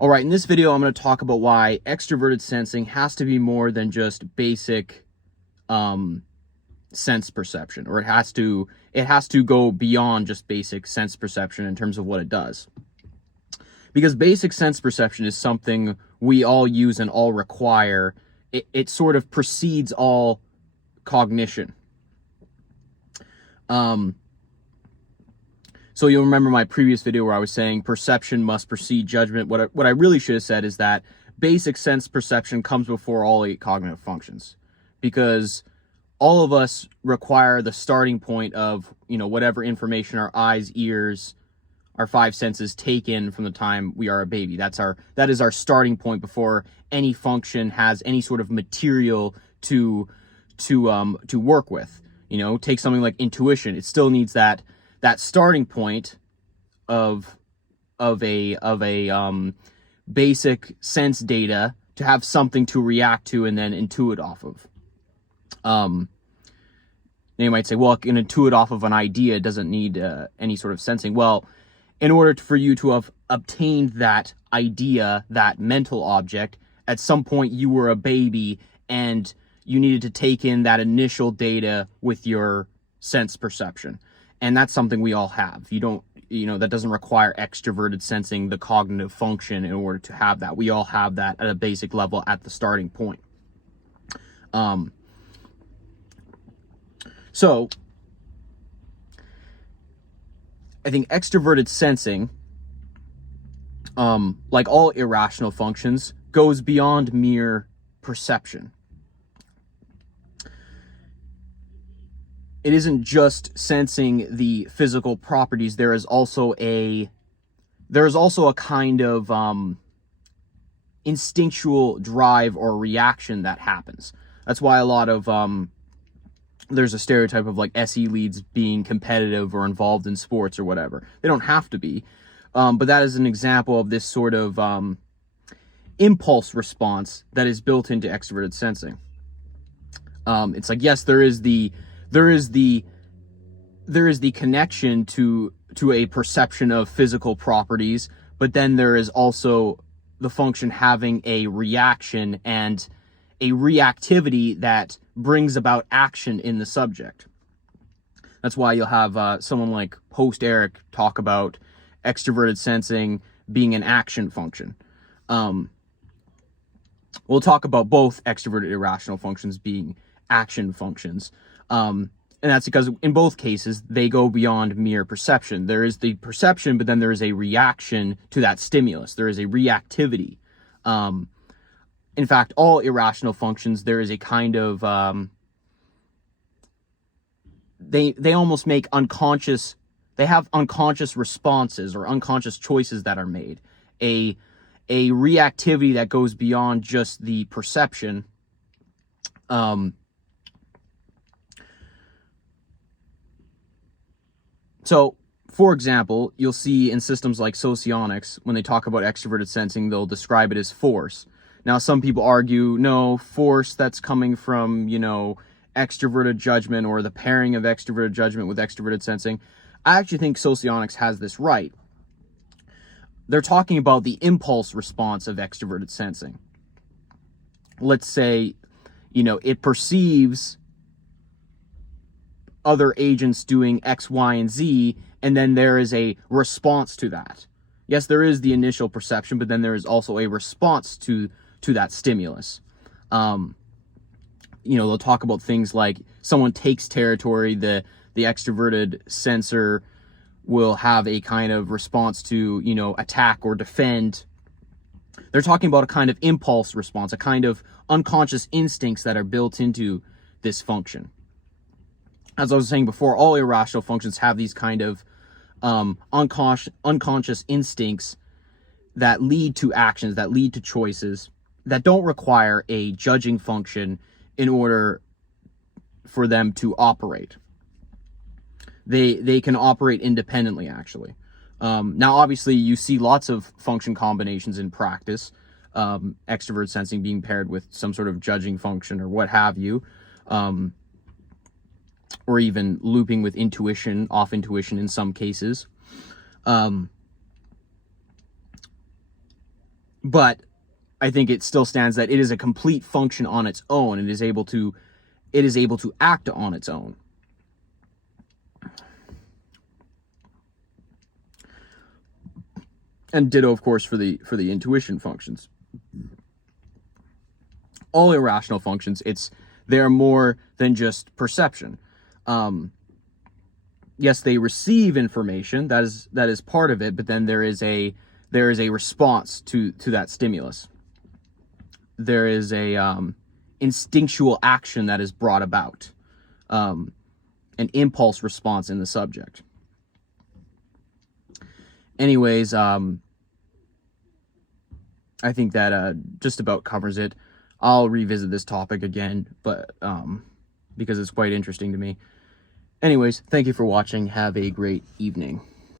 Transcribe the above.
All right, in this video, I'm going to talk about why extroverted sensing has to be more than just basic sense perception, or it has to go beyond just basic sense perception in terms of what it does. Because basic sense perception is something we all use and all require. It sort of precedes all cognition. So you'll remember my previous video where I was saying perception must precede judgment. What I really should have said is that basic sense perception comes before all 8 cognitive functions, because all of us require the starting point of, whatever information our eyes, ears, our 5 senses take in from the time we are a baby. That is our starting point before any function has any sort of material to work with. Take something like intuition. It still needs that starting point of a basic sense data to have something to react to and then intuit off of. You might say, well, it can intuit off of an idea. It doesn't need any sort of sensing. Well, in order for you to have obtained that idea, that mental object, at some point you were a baby and you needed to take in that initial data with your sense perception. And that's something we all have. That doesn't require extroverted sensing, the cognitive function, in order to have that. We all have that at a basic level at the starting point. So I think extroverted sensing, like all irrational functions, goes beyond mere perception. It isn't just sensing the physical properties. There is also a kind of instinctual drive or reaction that happens. That's why a lot of there's a stereotype of like SE leads being competitive or involved in sports or whatever. They don't have to be, but that is an example of this sort of impulse response that is built into extroverted sensing. It's like, yes, there is the connection to a perception of physical properties, but then there is also the function having a reaction and a reactivity that brings about action in the subject. That's why you'll have someone like Host Eric talk about extroverted sensing being an action function. We'll talk about both extroverted irrational functions being action functions. And that's because in both cases, they go beyond mere perception. There is the perception, but then there is a reaction to that stimulus. There is a reactivity. In fact, all irrational functions, there is a kind of, they almost make unconscious, they have unconscious responses or unconscious choices that are made. A reactivity that goes beyond just the perception. So, for example, you'll see in systems like socionics, when they talk about extroverted sensing, they'll describe it as force. Now, some people argue, no, force that's coming from, extroverted judgment or the pairing of extroverted judgment with extroverted sensing. I actually think socionics has this right. They're talking about the impulse response of extroverted sensing. Let's say, it perceives other agents doing X, Y, and Z, and then there is a response to that. Yes, there is the initial perception, but then there is also a response to that stimulus. They'll talk about things like someone takes territory, the extroverted sensor will have a kind of response to, attack or defend. They're talking about a kind of impulse response, a kind of unconscious instincts that are built into this function. As I was saying before, all irrational functions have these kind of unconscious instincts that lead to actions, that lead to choices, that don't require a judging function in order for them to operate. They can operate independently, actually. Now, obviously, you see lots of function combinations in practice, extrovert sensing being paired with some sort of judging function or what have you. Or even looping with intuition, off intuition in some cases. but I think it still stands that it is a complete function on its own. It is able to act on its own. And ditto, of course, for the intuition functions. All irrational functions, they're more than just perception. Yes, they receive information. That is part of it, but then there is a response to that stimulus. There is a instinctual action that is brought about, an impulse response in the subject. Anyways, I think that just about covers it. I'll revisit this topic again, but because it's quite interesting to me. Anyways, thank you for watching. Have a great evening.